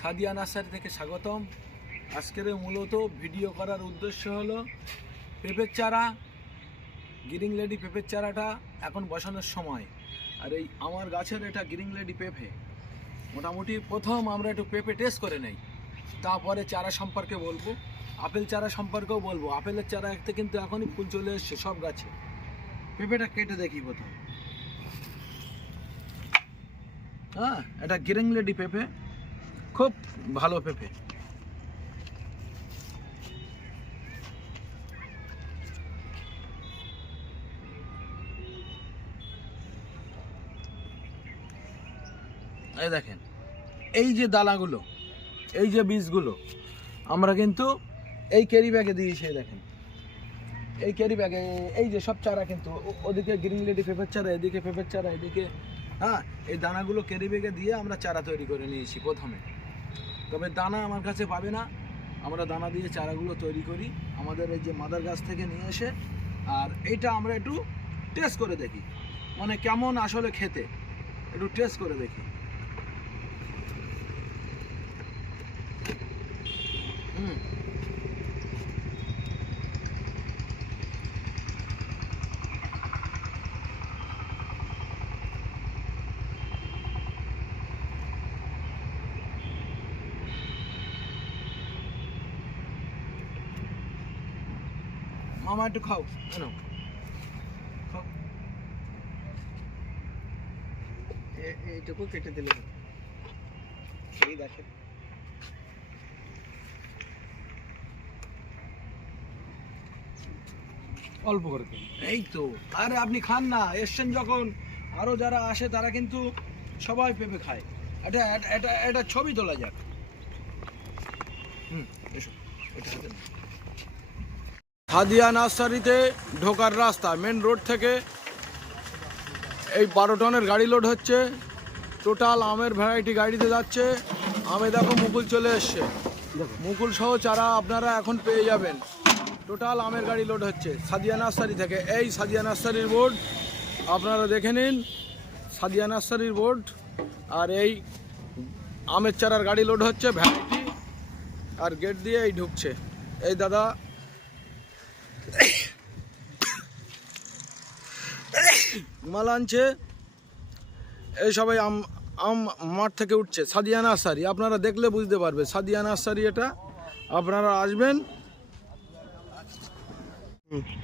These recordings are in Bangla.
সাদিয়া নার্সারি থেকে স্বাগতম। আজকের মূলত ভিডিও করার উদ্দেশ্য হলো পেঁপের চারা, গ্রিন লেডি পেঁপের চারাটা এখন বসানোর সময়। আর এই আমার গাছের এটা গ্রিন লেডি পেঁপে, মোটামুটি প্রথম আমরা একটু পেঁপে টেস্ট করে নেই, তারপরে চারা সম্পর্কে বলবো, আপেল চারা সম্পর্কেও বলবো। আপেলের চারা একটা কিন্তু এখনই ফুল চলে এসছে সব গাছে। পেঁপেটা কেটে দেখি প্রথম। হ্যাঁ, এটা গ্রিন লেডি পেঁপে, খুব ভালো পেঁপে। এই দেখেন, এই যে দানাগুলো, এই যে বীজগুলো আমরা কিন্তু এই ক্যারি ব্যাগে দিয়েছি। দেখেন এই ক্যারি ব্যাগে এই যে সব চারা, কিন্তু ওদিকে গ্রিন লেডি পেঁপের চারা, এদিকে পেঁপের চারা, এদিকে, হ্যাঁ, এই দানাগুলো ক্যারি ব্যাগে দিয়ে আমরা চারা তৈরি করে নিয়েছি প্রথমে। তবে দানা আমার কাছে পাবে না, আমরা দানা দিয়ে চারাগুলো তৈরি করি আমাদের এই যে মাদার গাছ থেকে নিয়ে এসে। আর এইটা আমরা একটু টেস্ট করে দেখি, মানে কেমন আসলে খেতে, একটু টেস্ট করে দেখি। মামা একটু খাও, কেন খাও। এইটুকু কেটে দিলে এই দেখেন, অল্প করে এই তো। আরে আপনি খান না, এসছেন যখন, আরো যারা আসে তারা কিন্তু সবাই পেঁপে খায়। এটা এটা এটা ছবি তোলা যাক। এসো, এটা হাতে নাও। সাদিয়া নার্সারিতে ঢোকার রাস্তা, মেন রোড থেকে এই 12 টনের গাড়ি লোড হচ্ছে। টোটাল আমের ভ্যারাইটি গাড়িতে যাচ্ছে। আমে দেখো মুকুল চলে এসছে, মুকুল সহ চারা আপনারা এখন পেয়ে যাবেন। টোটাল আমের গাড়ি লোড হচ্ছে সাদিয়া নার্সারি থেকে। এই সাদিয়া নার্সারির বোর্ড আপনারা দেখে নিন, সাদিয়া নার্সারির বোর্ড। আর এই আমের চারার গাড়ি লোড হচ্ছে ভ্যারাইটি, আর গেট দিয়ে এই ঢুকছে। এই দাদা মাল আনছে, এই সবাই আম মাঠ থেকে উঠছে। সাদিয়া নার্সারি আপনারা দেখলে বুঝতে পারবে সাদিয়া নার্সারি, এটা আপনারা আসবেন।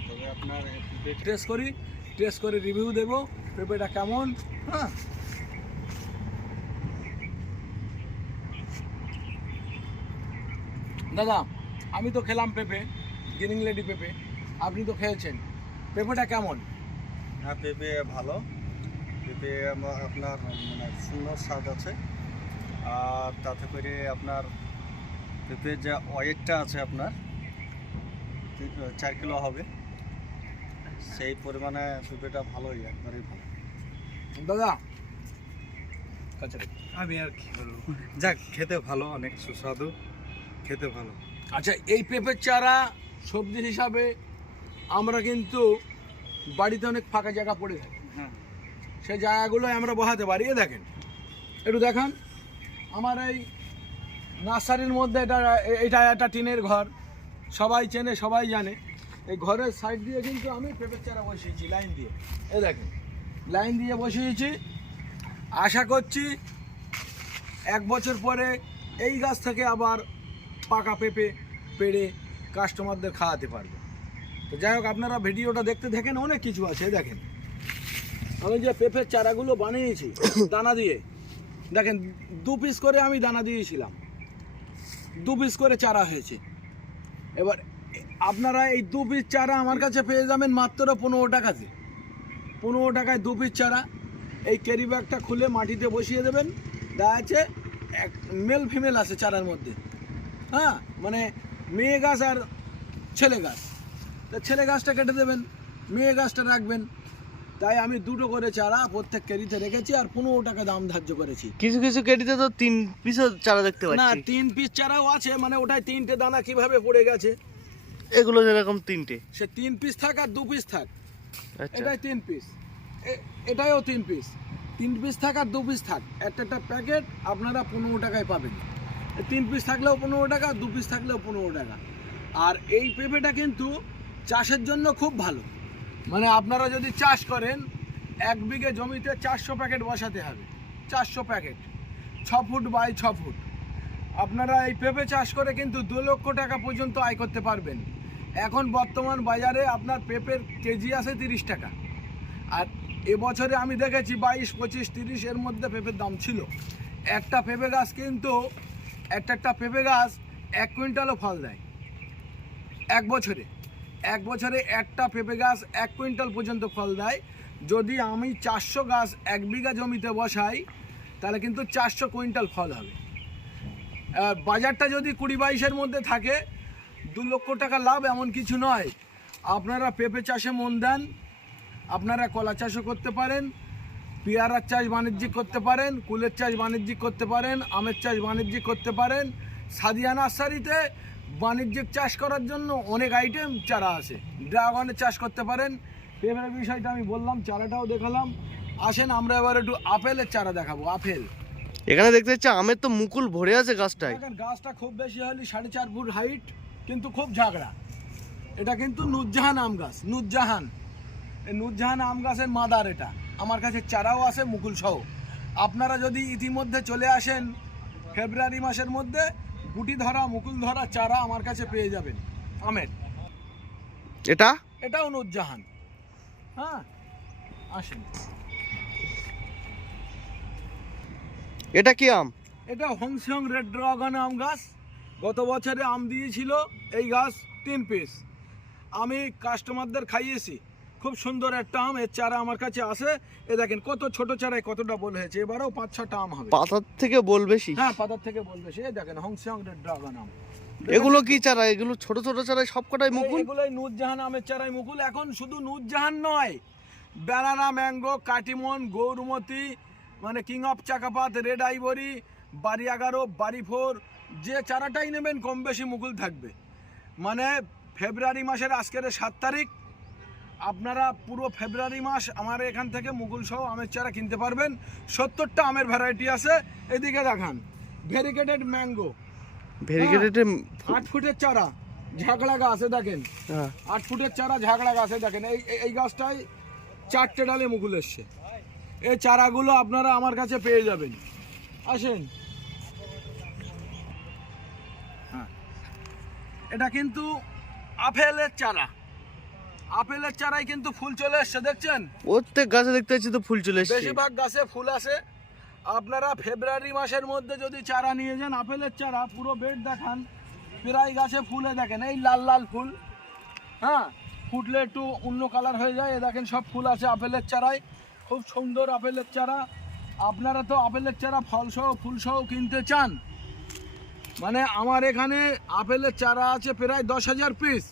তবে আপনার টেস্ট করে রিভিউ দেবো পেঁপেটা কেমন। হ্যাঁ, দাদা আমি তো খেলাম পেঁপে, গ্রিন লেডি পেঁপে, আপনি তো খেয়েছেন, পেঁপেটা কেমন? হ্যাঁ, পেঁপে ভালো। পেঁপে আপনার মানে সুন্দর স্বাদ আছে। আর তাতে করে আপনার পেঁপের যে ওয়েটটা আছে আপনার 4 কিলো হবে, সেই পরিমাণে পেঁপেটা ভালোই, একবারেই ভালো। দাদা আমি আর কি বলবো, যাক খেতে ভালো, অনেক সুস্বাদু, খেতে ভালো। আচ্ছা, এই পেঁপের চারা সবজি হিসাবে আমরা কিন্তু বাড়িতে অনেক ফাঁকা জায়গা পড়ে থাকে, হ্যাঁ, সেই জায়গাগুলো আমরা বসাতে পারি। এ দেখেন, একটু দেখান। আমার এই নার্সারির মধ্যে এটা একটা টিনের ঘর, সবাই চেনে, সবাই জানে। এই ঘরের সাইড দিয়ে কিন্তু আমি পেঁপের চারা বসিয়েছি লাইন দিয়ে। এ দেখেন, লাইন দিয়ে বসিয়েছি। আশা করছি 1 বছর পরে এই গাছ থেকে আবার পাকা পেঁপে পেড়ে কাস্টমারদের খাওয়াতে পারবে। তো যাই হোক, আপনারা ভিডিওটা দেখতে থাকেন, অনেক কিছু আছে। দেখেন আমি যে পেঁপের চারাগুলো বানিয়েছি দানা দিয়ে, দেখেন 2 পিস করে আমি দানা দিয়েছিলাম, 2 পিস করে চারা হয়েছে। এবার আপনারা এই 2 পিস চারা আমার কাছে পেয়ে যাবেন মাত্র 15 টাকাতে। 15 টাকায় 2 পিস চারা। এই ক্যারি ব্যাগটা খুলে মাটিতে বসিয়ে দেবেন। দেখা যাচ্ছে এক মেল ফিমেল আছে চারার মধ্যে, হ্যাঁ, মানে মেয়ে গাছ আর ছেলে গাছ। তা ছেলে গাছটা কেটে দেবেন, মেয়ে গাছটা রাখবেন। তাই আমি 2টো করে চারা প্রত্যেক কেরিতে রেখেছি, আর 15 টাকা দাম ধার্য করেছি। কিছু কিছু কেটিতে তো 3 পিসও চারা দেখতে না, পাচ্ছি। 3 পিস চারাও আছে, মানে ওটাই 3টে দানা কিভাবে পড়ে গেছে। এগুলো যেরকম 3টে, সে 3 পিস থাক আর 2 পিস থাক, আচ্ছা, এটাই 3 পিস, এটাইও 3 পিস। 3 পিস থাক আর 2 পিস থাক, একটা প্যাকেট আপনারা 15 টাকায় পাবেন। 3 পিস থাকলেও 15 টাকা, 2 পিস থাকলেও 15 টাকা। আর এই পেঁপেটা কিন্তু চাষের জন্য খুব ভালো। মানে আপনারা যদি চাষ করেন 1 বিঘে জমিতে 400 প্যাকেট বসাতে হবে, 400 প্যাকেট, 6 ফুট বাই 6 ফুট। আপনারা এই পেঁপে চাষ করে কিন্তু 2 লক্ষ টাকা পর্যন্ত আয় করতে পারবেন। এখন বর্তমান বাজারে আপনার পেঁপের কেজি আছে 30 টাকা। আর এবছরে আমি দেখেছি 22, 25, 30 এর মধ্যে পেঁপের দাম ছিল। একটা পেঁপে গাছ কিন্তু একটা পেঁপে গাছ 1 কুইন্টালও ফল দেয় এক বছরে। একটা পেঁপে গাছ 1 কুইন্টাল পর্যন্ত ফল দেয়। যদি আমি 400 গাছ 1 বিঘা জমিতে বসাই তাহলে কিন্তু 400 কুইন্টাল ফল হবে। বাজারটা যদি 20-22-এর মধ্যে থাকে 2 লক্ষ টাকা লাভ এমন কিছু নয়। আপনারা পেঁপে চাষে মন দেন, আপনারা কলা চাষও করতে পারেন, পেয়ারার চাষ বাণিজ্যিক করতে পারেন, কুলের চাষ বাণিজ্যিক করতে পারেন, আমের চাষ বাণিজ্যিক করতে পারেন। সাদিয়া নার্সারিতে বাণিজ্যিক চাষ করার জন্য অনেক আইটেম চারা আছে। ড্রাগনের চাষ করতে পারেন। পেঁপের বিষয়টা আমি বললাম, চারাটাও দেখালাম। আসেন আমরা এবার একটু আপেলের চারা দেখাবো। আপেল এখানে দেখতে পাচ্ছি আমের তো মুকুল ভরে আছে গাছটায়। দেখেন গাছটা খুব বেশি হলে 4.5 ফুট হাইট, কিন্তু খুব ঝাগড়া। এটা কিন্তু নুরজাহান আম গাছ, নুরজাহান। এই নুরজাহান আম গাছের মাদার এটা। আমার কাছে চারাও আছে মুকুল সহ। আপনারা যদি ইতিমধ্যে চলে আসেন ফেব্রুয়ারি মাসের মধ্যে, গুটি ধরা মুকুল ধরা চারা আমার কাছে পেয়ে যাবেন আমের। এটাও নুরজাহান। হ্যাঁ আসেন। এটা কি আম? এটা হংসং রেড ড্রাগন আম গাছ। গত বছরে আম দিয়েছিল এই গাছ 3 পিস। আমি কাস্টমারদের খাইয়েছি। খুব সুন্দর একটা আম। এর চারা আমার কাছে আছে। এ দেখেন কত ছোট চারায় কতটা বল হয়েছে। এবারেও 5-6টা আম হবে। পাতার থেকে বল বেশি? হ্যাঁ, পাতার থেকে বল বেশি। এই দেখেন হংসং রেড ড্রাগন আম। এগুলো কি চারা? এগুলো ছোট ছোট চারায় সবকটাই মুকুল? এগুলোই নুরজাহান আমের চারাই মুকুল। এখন শুধু নুরজাহান নয়, ব্যানানা, ম্যাঙ্গো, কাটিমন, গৌরমতি, মানে কিং অফ চাকাপাত, রেড আইভরি, বাড়ি 11, বাড়ি 4, যে চারাটাই নেবেন কম বেশি মুকুল থাকবে। মানে ফেব্রুয়ারি মাসের আজকের 7 তারিখ, আপনারা পুরো ফেব্রুয়ারি মাস আমার এখান থেকে মুকুল সহ আমের চারা কিনতে পারবেন। 70টা আমের ভ্যারাইটি আছে। এদিকে দেখান ভেরিকেটেড ম্যাঙ্গো, 8 ফুটের চারা, ঝাগড়া গাছ। দেখেন 8 ফুটের চারা, ঝাগড়া গাছে দেখেন এই গাছটায় 4টে ডালে মুকুল এসছে। এই চারাগুলো আপনারা আমার কাছে পেয়ে যাবেন। আসেন। হ্যাঁ, এটা কিন্তু আপেলের চারা। আপেলের চারাই কিন্তু ফুল চলে এসছে, দেখছেন? প্রত্যেক গাছে দেখতে পাচ্ছি তো ফুল চলে এসছে। বেশিরভাগ গাছে ফুল আসে। আপনারা ফেব্রুয়ারি মাসের মধ্যে যদি চারা নিয়ে যান, আপেলের চারা পুরো বেড দেখান, প্রায় গাছে ফুলে দেখেন এই লাল লাল ফুল। হ্যাঁ, ফুটলে একটু অন্য কালার হয়ে যায়। এ দেখেন সব ফুল আছে আপেলের চারায়। খুব সুন্দর আপেলের চারা। আপনারা তো আপেলের চারা ফলসহ ফুলসহ কিনতে চান, মানে আমার এখানে আপেলের চারা আছে প্রায় 10,000 পিস।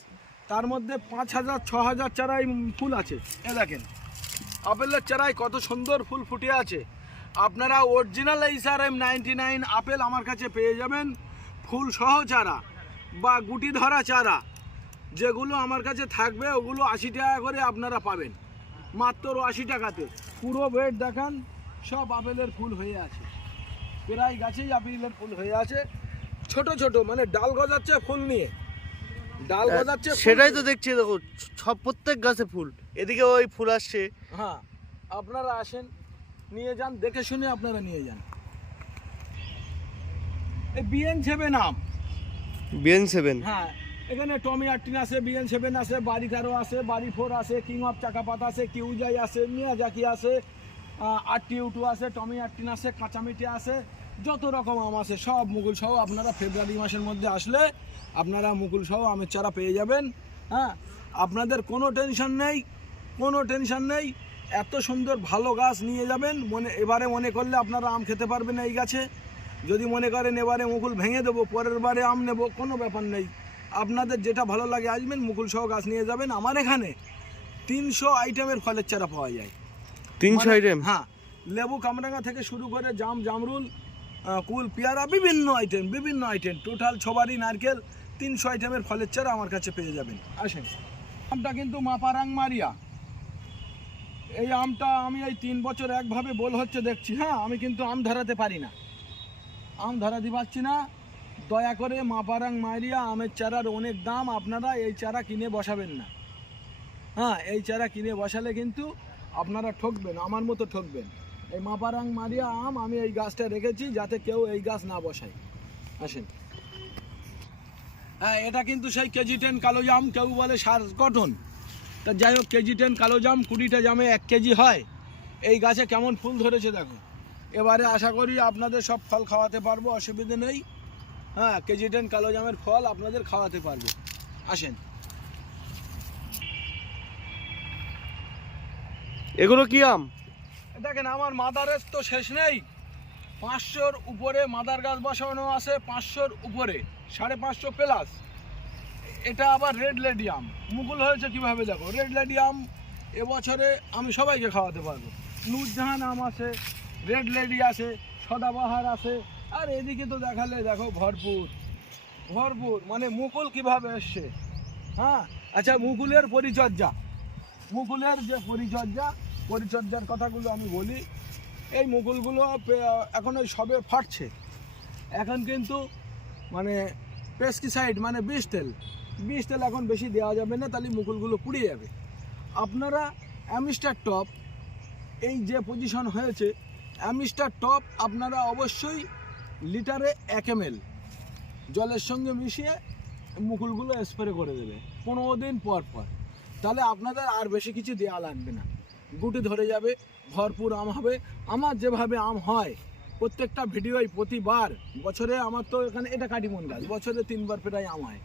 তার মধ্যে 5,000, 6,000 চারাই ফুল আছে। এ দেখেন আপেলের চারায় কত সুন্দর ফুল ফুটে আছে। আপনারা অরিজিনাল SRM 99 আপেল আমার কাছে পেয়ে যাবেন, ফুল সহ চারা বা গুটি ধরা চারা। যেগুলো আমার কাছে থাকবে ওগুলো 80 টাকা করে আপনারা পাবেন, মাত্র 80 টাকাতে। পুরো বেড দেখান, সব আপেলের ফুল হয়ে আছে। প্রায় গাছেই আপেলের ফুল হয়ে আছে। ছোট ছোট মানে ডাল গজাচ্ছে ফুল নিয়ে, ডাল গজাচ্ছে। সেটাই তো দেখছি, দেখো সব প্রত্যেক গাছে ফুল। এদিকে ওই ফুল আসছে। হ্যাঁ, আপনারা আসেন, নিয়ে যান, দেখে শুনে আপনারা নিয়ে যান। এই BN7 আম, BN7। হ্যাঁ, এখানে টমি 18 আছে, BN7 আছে, বাড়ি 13 আছে, বাড়ি 4 আছে, কিং অফ চাকাপাত আছে, কিউজাই আছে, মিয়াজাকি আছে, RTU2 আছে, টমি 18 আছে, কাঁচামিটি আছে, যত রকম আম আছে সব মুকুল সহ। আপনারা ফেব্রুয়ারি মাসের মধ্যে আসলে আপনারা মুকুল সহ আমের চারা পেয়ে যাবেন। হ্যাঁ, আপনাদের কোনো টেনশন নেই, কোনো টেনশন নেই। এত সুন্দর ভালো গাছ নিয়ে যাবেন। এবারে মনে করলে আপনারা আম খেতে পারবেন এই গাছে। যদি মনে করেন এবারে মুকুল ভেঙে দেবো, পরের বারে আম নেব, কোনো ব্যাপার নেই। আপনাদের যেটা ভালো লাগে আসবেন, মুকুল সহ গাছ নিয়ে যাবেন। আমার এখানে 300 আইটেমের ফলের চারা পাওয়া যায়। 300 আইটেম? হ্যাঁ, লেবু কামরাঙা থেকে শুরু করে জাম, জামরুল, কুল, পেয়ারা, বিভিন্ন আইটেম টোটাল ছবারি, নারকেল, 300 আইটেমের ফলের চারা আমার কাছে পেয়ে যাবেন। আসেন। আমটা কিন্তু মাপারাং মারিয়া। এই আমটা আমি এই 3 বছর একভাবে বল হচ্ছে দেখছি। হ্যাঁ, আমি কিন্তু আম ধরাতে পারি না, আম ধরাতে পারছি না। দয়া করে মাপারাং মাইরিয়া আমের চারার অনেক দাম, আপনারা এই চারা কিনে বসাবেন না। হ্যাঁ, এই চারা কিনে বসালে কিন্তু আপনারা ঠকবেন, আমার মতো ঠকবেন। এই মাপারাং মারিয়া আম আমি এই গাছটা রেখেছি যাতে কেউ এই গাছ না বসায়। আসেন। হ্যাঁ, এটা কিন্তু সেই কেজি 10 কালো জাম, কেউ বলে সার গঠন। তা যাই হোক, কেজি 10 কালো জাম, 20টা জামে 1 কেজি হয়। এই গাছে কেমন ফুল ধরেছে দেখো। এবারে আশা করি আপনাদের সব ফল খাওয়াতে পারবো, অসুবিধে নেই। হ্যাঁ, কেজি 10 কালো জামের ফল আপনাদের খাওয়াতে পারবো। আসেন। এগুলো কি আম? দেখেন, আমার মাদারের তো শেষ নেই। 500-র উপরে মাদার গাছ বসানো আছে, 500-র উপরে, 550 প্লাস। এটা আবার রেড লেডি আম। মুকুল হয়েছে কিভাবে দেখো। রেড লেডি আম এবছরে আমি সবাইকে খাওয়াতে পারবো। নূরজাহান আম আছে, রেড লেডি আছে, সদাবাহার আছে, আর এদিকে তো দেখালে দেখো ভরপুর ভরপুর, মানে মুকুল কিভাবে এসছে। হ্যাঁ, আচ্ছা, মুকুলের পরিচর্যা, মুকুলের যে পরিচর্যার কথাগুলো আমি বলি। এই মুকুলগুলো এখন ওই সবে ফাটছে। এখন কিন্তু মানে পেস্টিসাইড মানে বিষ তেল এখন বেশি দেওয়া যাবে না, তাহলে মুকুলগুলো পুড়ে যাবে। আপনারা অ্যামিস্টার টপ, এই যে পজিশন হয়েছে, অ্যামিস্টার টপ আপনারা অবশ্যই লিটারে 1 ml জলের সঙ্গে মিশিয়ে মুকুলগুলো স্প্রে করে দেবে 15 দিন পর পর। তাহলে আপনাদের আর বেশি কিছু দেওয়া লাগবে না, গুটি ধরে যাবে, ভরপুর আম হবে। আমার যেভাবে আম হয় প্রত্যেকটা ভিডিওই প্রতিবার, বছরে আমার তো এখানে এটা কাটিমন গাছ, বছরে 3 বার প্রায় আম হয়।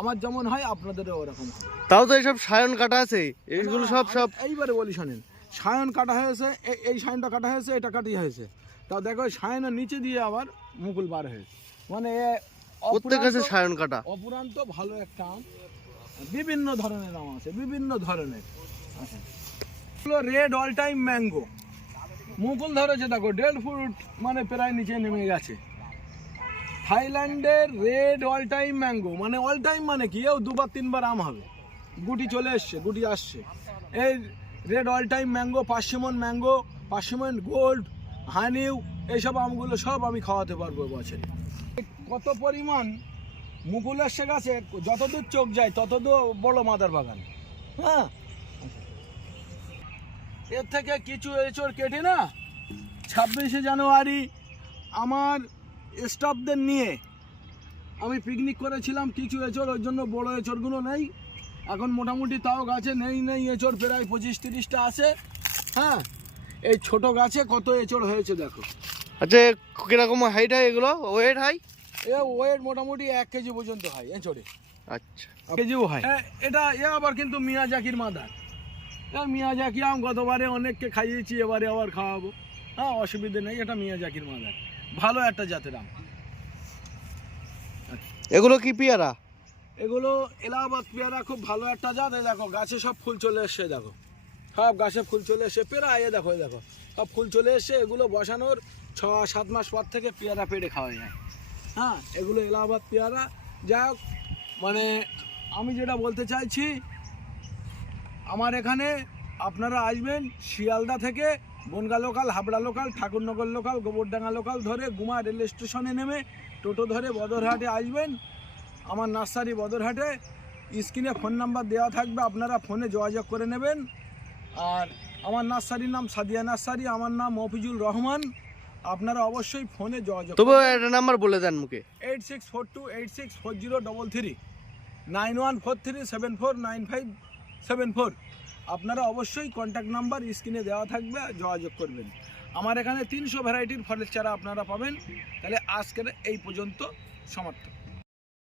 আমার যেমন হয় আপনাদেরও ওরকম হয়। তাও তো এইসব সায়ন কাটা আছে, এইগুলো সব এইবারে বলি শোনেন, সায়ন কাটা হয়েছে, এই সায়নটা কাটা হয়েছে, এটা কাটি হয়েছে। তাও দেখো সায়নের নিচে দিয়ে আবার মুকুল বার হয়েছে, মানে প্রত্যেক গাছে সায়ন কাটা। অপুরান্ত ভালো একটা আম। বিভিন্ন ধরনের আম আছে, বিভিন্ন ধরনের। আচ্ছা, রেড অল টাইম ম্যাঙ্গো, মুকুল ধরেছে দেখো, 1.5 ফুট মানে প্রায় নিচে নেমে গেছে। থাইল্যান্ডের রেড অল টাইম ম্যাঙ্গো, মানে অল টাইম মানে কি, এও 2 বার 3 বার আম হবে, গুটি চলে এসছে, গুটি আসছে। এই red all time mango, persimmon mango, persimmon gold, হানিউ, এইসব আমগুলো সব আমি খাওয়াতে পারবো বছরে। কত পরিমাণ মুকুল এসছে গাছে, যতদূর চোখ যায় ততদূর বড় মাদার বাগান। হ্যাঁ, এর থেকে কিছু এঁচড় কেটে না 26শে জানুয়ারি আমার স্টাফদের নিয়ে আমি পিকনিক করেছিলাম। কিছু এঁচড়, ওই জন্য বড় এঁচড়গুলো নেই এখন, মোটামুটি তাও গাছে নেই এঁচড় প্রায় 25-30টা আছে। হ্যাঁ, এই ছোট গাছে কত এঁচড় হয়েছে দেখো। আচ্ছা, কিরকম হাইট হয় এগুলো, ওয়েট হয়? ওয়েট মোটামুটি 1 কেজি পর্যন্ত হয় এঁচড়ে। আচ্ছা, কেজিও হয়। এটা আবার কিন্তু মিয়াজাকির মাদার। মিয়াজাকি আম গতবারে অনেককে খাইয়েছি, এবারে আবার খাওয়াবো। হ্যাঁ, অসুবিধে নেই, এটা মিয়াজাকির মাদার, ভালো একটা জাতের আম। এগুলো কি পেয়ারা? এগুলো এলাহাবাদ পেয়ারা, খুব ভালো একটা জাত। এই দেখো গাছে সব ফুল চলে এসছে, দেখো সব গাছে ফুল চলে এসছে, পেয়ারা দেখো সব ফুল চলে এসছে। এগুলো বসানোর 6-7 মাস পর থেকে পেয়ারা পেড়ে খাওয়া যায়। হ্যাঁ, এগুলো এলাহাবাদ পেয়ারা। যাই হোক, মানে আমি যেটা বলতে চাইছি, আমার এখানে আপনারা আসবেন শিয়ালদা থেকে, Bangaon local, Habra local, Thakurnagar local, Gobardanga local ধরে গুমা রেল স্টেশনে নেমে টোটো ধরে বদরহাটে আসবেন। আমার নার্সারি বদরহাটে, স্ক্রিনে ফোন নাম্বার দেওয়া থাকবে, আপনারা ফোনে যোগাযোগ করে নেবেন। আর আমার নার্সারির নাম সাদিয়া নার্সারি, আমার নাম মফিজুল রহমান। আপনারা অবশ্যই ফোনে যোগাযোগ, তবু একটা নাম্বার বলে দেন মুখে। 8642864033, 9143749574। আপনারা অবশ্যই কন্ট্যাক্ট নাম্বার স্ক্রিনে দেওয়া থাকবে, যোগাযোগ করবেন। আমার এখানে 300 ভ্যারাইটির ফলের চারা আপনারা পাবেন। তাহলে আজকের এই পর্যন্ত সমাপ্ত।